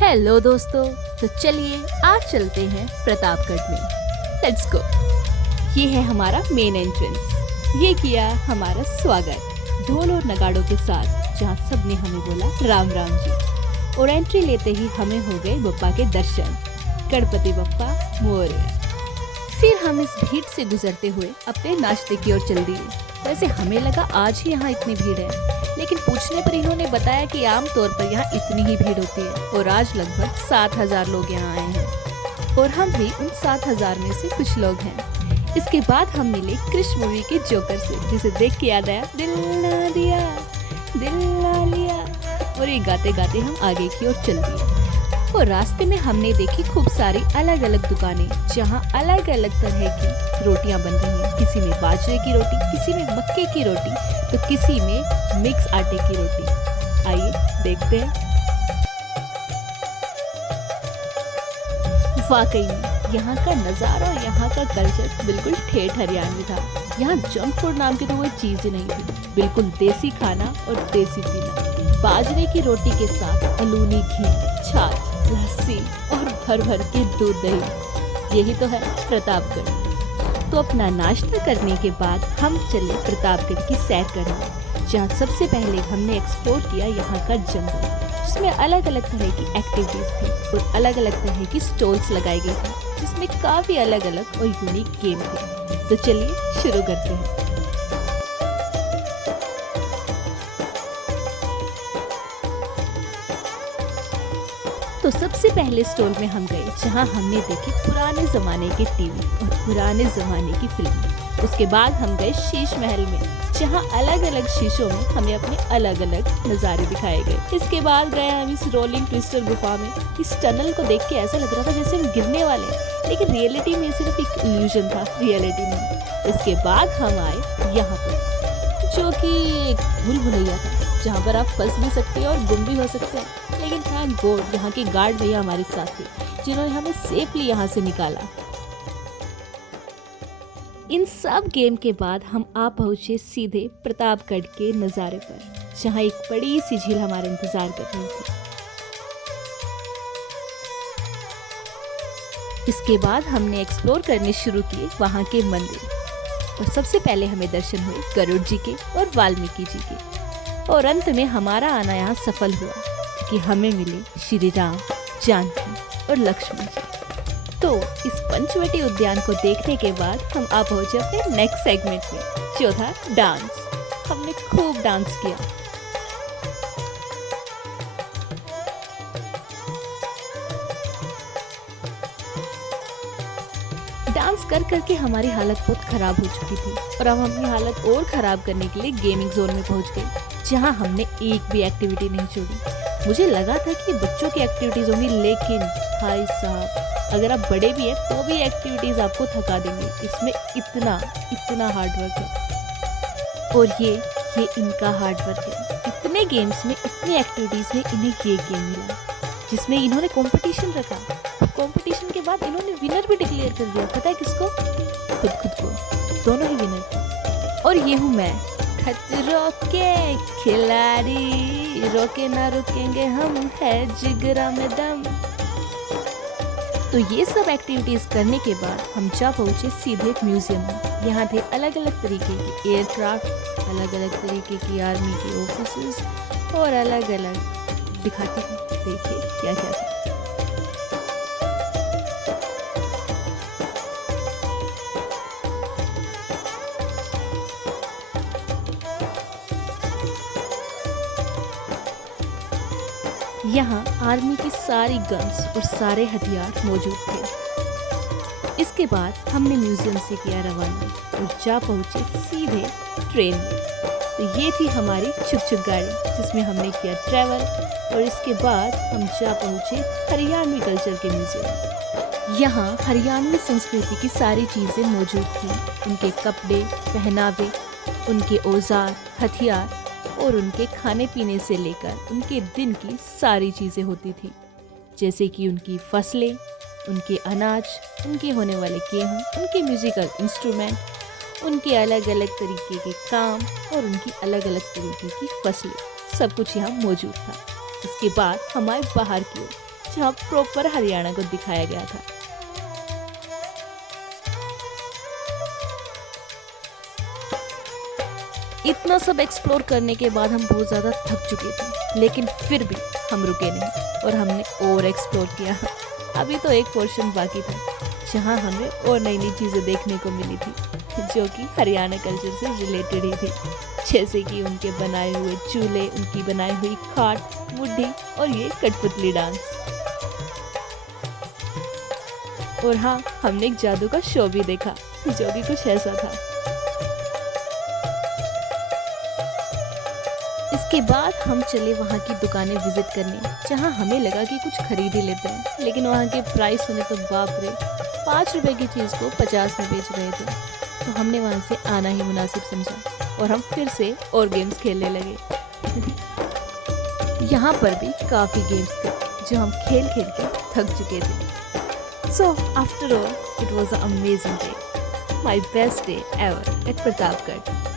Hello दोस्तों, तो चलिए आज चलते हैं प्रतापगढ़ में। Let's go. ये है हमारा मेन एंट्रेंस। ये किया हमारा स्वागत ढोल और नगाड़ों के साथ, जहाँ सबने हमें बोला राम राम जी। और एंट्री लेते ही हमें हो गए बप्पा के दर्शन। गणपति बप्पा मोरया। फिर हम इस भीड़ से गुजरते हुए अपने नाश्ते की ओर चल दिए। वैसे हमें लगा आज ही यहाँ इतनी भीड़ है, लेकिन पूछने पर इन्होंने बताया कि आमतौर पर यहाँ इतनी ही भीड़ होती है और आज लगभग 7,000 लोग यहाँ आए हैं और हम भी उन 7,000 में से कुछ लोग हैं। इसके बाद हम मिले क्रिश मूवी के जोकर से, जिसे देख के याद आया दिल ना दिया दिल ना लिया, और ये गाते गाते हम आगे की ओर चल दिए। और रास्ते में हमने देखी खूब सारी अलग अलग दुकानें, जहाँ अलग अलग तरह की रोटियां बन रही हैं। किसी में बाजरे की रोटी, किसी में मक्के की रोटी, तो किसी में मिक्स आटे की रोटी। आइए देखते हैं। वाकई में यहाँ का नज़ारा और यहाँ का कल्चर बिल्कुल ठेठ हरियाणवी था। यहाँ जंक फूड नाम की तो कोई चीज़ ही नहीं थी। बिल्कुल देसी खाना और देसी पीना। बाजरे की रोटी के साथ अलूनी घी, छाछ, लस्सी और भर भर के दूध दही। यही तो है प्रतापगढ़। तो अपना नाश्ता करने के बाद हम चले प्रतापगढ़ की सैर करने, जहाँ सबसे पहले हमने एक्सप्लोर किया यहाँ का जंगल, जिसमें अलग अलग तरह की एक्टिविटीज थी और अलग अलग तरह की स्टॉल्स लगाई गई थी, जिसमें काफी अलग अलग और यूनिक गेम थे। तो चलिए शुरू करते हैं। तो सबसे पहले स्टॉल में हम गए, जहां हमने देखे पुराने जमाने के टीवी और पुराने जमाने की फिल्में। उसके बाद हम गए शीश महल में, जहां अलग अलग शीशों में हमें अपने अलग अलग नज़ारे दिखाए गए। इसके बाद गए हम इस रोलिंग ट्विस्टर गुफा में। इस टनल को देख के ऐसा लग रहा था जैसे हम गिरने वाले हैं, लेकिन रियलिटी में सिर्फ एक इल्यूजन था, रियलिटी नहीं। इसके बाद हम आए यहाँ पर, जो कि एक भूल भुलैया था, जहाँ पर आप फंस भी सकते हैं और गुम भी हो सकते हैं। लेकिन थैंक गॉड यहाँ के गार्ड भैया हमारे साथ थे, जिन्होंने हमें सेफली यहाँ से निकाला। इन सब गेम के बाद हम आ पहुंचे सीधे प्रतापगढ़ के नज़ारे पर, जहाँ एक बड़ी सी झील हमारा इंतजार कर रही थी। इसके बाद हमने एक्सप्लोर करने शुरू किए वहाँ के मंदिर, और सबसे पहले हमें दर्शन हुए गरुड़ जी के और वाल्मीकि जी के। और अंत में हमारा आना यहाँ सफल हुआ, क्योंकि हमें मिले श्री राम, जानकी और लक्ष्मण जी। तो इस पंचवटी उद्यान को देखने के बाद हम आ पहुंचे अपने नेक्स्ट सेगमेंट में, जो था डांस। हमने खूब डांस किया। डांस कर करके हमारी हालत बहुत खराब हो चुकी थी, और अब हम अपनी हालत और खराब करने के लिए गेमिंग जोन में पहुंच गए, जहां हमने एक भी एक्टिविटी नहीं छोड़ी। मुझे लगा था कि बच्चों की एक्टिविटीज होंगी, लेकिन भाई साहब, अगर आप बड़े भी हैं तो भी एक्टिविटीज आपको थका देंगे। इसमें इतना हार्ड वर्क है, और ये इनका हार्ड वर्क है। इतने गेम्स में, इतनी एक्टिविटीज में इन्हें ये गेम मिला, जिसमें इन्होंने कंपटीशन रखा। कंपटीशन के बाद इन्होंने विनर भी डिक्लेयर कर दिया। पता है किसको? खुद को, दोनों ही विनर। और ये हूँ मैं, खतरों के खिलाड़ी, रोके ना रुकेंगे हम, है जिगरा में दम। तो ये सब एक्टिविटीज करने के बाद हम जा पहुंचे सीधे म्यूजियम में। यहाँ थे अलग अलग तरीके के एयरक्राफ्ट, अलग अलग तरीके की आर्मी के ऑफिसर्स, और अलग अलग दिखाते हैं, देखिए क्या क्या था। यहाँ आर्मी की सारी गन्स और सारे हथियार मौजूद थे। इसके बाद हमने म्यूजियम से किया रवाना और जा पहुँचे सीधे ट्रेन में। तो ये थी हमारी छुक छुक गाड़ी, जिसमें हमने किया ट्रैवल, और इसके बाद हम जा पहुँचे हरियाणवी कल्चर के म्यूजियम। यहाँ हरियाणवी संस्कृति की सारी चीज़ें मौजूद थी। उनके कपड़े, पहनावे, उनके औजार, हथियार, और उनके खाने पीने से लेकर उनके दिन की सारी चीज़ें होती थी, जैसे कि उनकी फसलें, उनके अनाज, उनके होने वाले गेहूँ, उनके म्यूजिकल इंस्ट्रूमेंट, उनके अलग अलग तरीके के काम, और उनकी अलग अलग तरीके की फसलें। सब कुछ यहाँ मौजूद था। इसके बाद हम आए बाहर की ओर, जहाँ प्रॉपर हरियाणा को दिखाया गया था। इतना सब एक्सप्लोर करने के बाद हम बहुत ज़्यादा थक चुके थे, लेकिन फिर भी हम रुके नहीं और हमने और एक्सप्लोर किया। अभी तो एक पोर्शन बाकी था जहाँ हमें और नई नई चीज़ें देखने को मिली थी, जो कि हरियाणा कल्चर से रिलेटेड ही थी, जैसे कि उनके बनाए हुए चूल्हे, उनकी बनाई हुई खाट, बुढ़ी और ये कठपुतली डांस। और हाँ, हमने एक जादू का शो भी देखा, जो कि कुछ ऐसा था। इसके बाद हम चले वहाँ की दुकानें विजिट करने, जहाँ हमें लगा कि कुछ खरीद ही लेते हैं, लेकिन वहाँ के प्राइस सुने तो बाप रे, 5 रुपए की चीज़ को 50 में बेच रहे थे। तो हमने वहाँ से आना ही मुनासिब समझा और हम फिर से और गेम्स खेलने लगे। यहाँ पर भी काफ़ी गेम्स थे जो हम खेल खेल के थक चुके थे। So after all it was a amazing day, my best day ever eight Pratapgarh.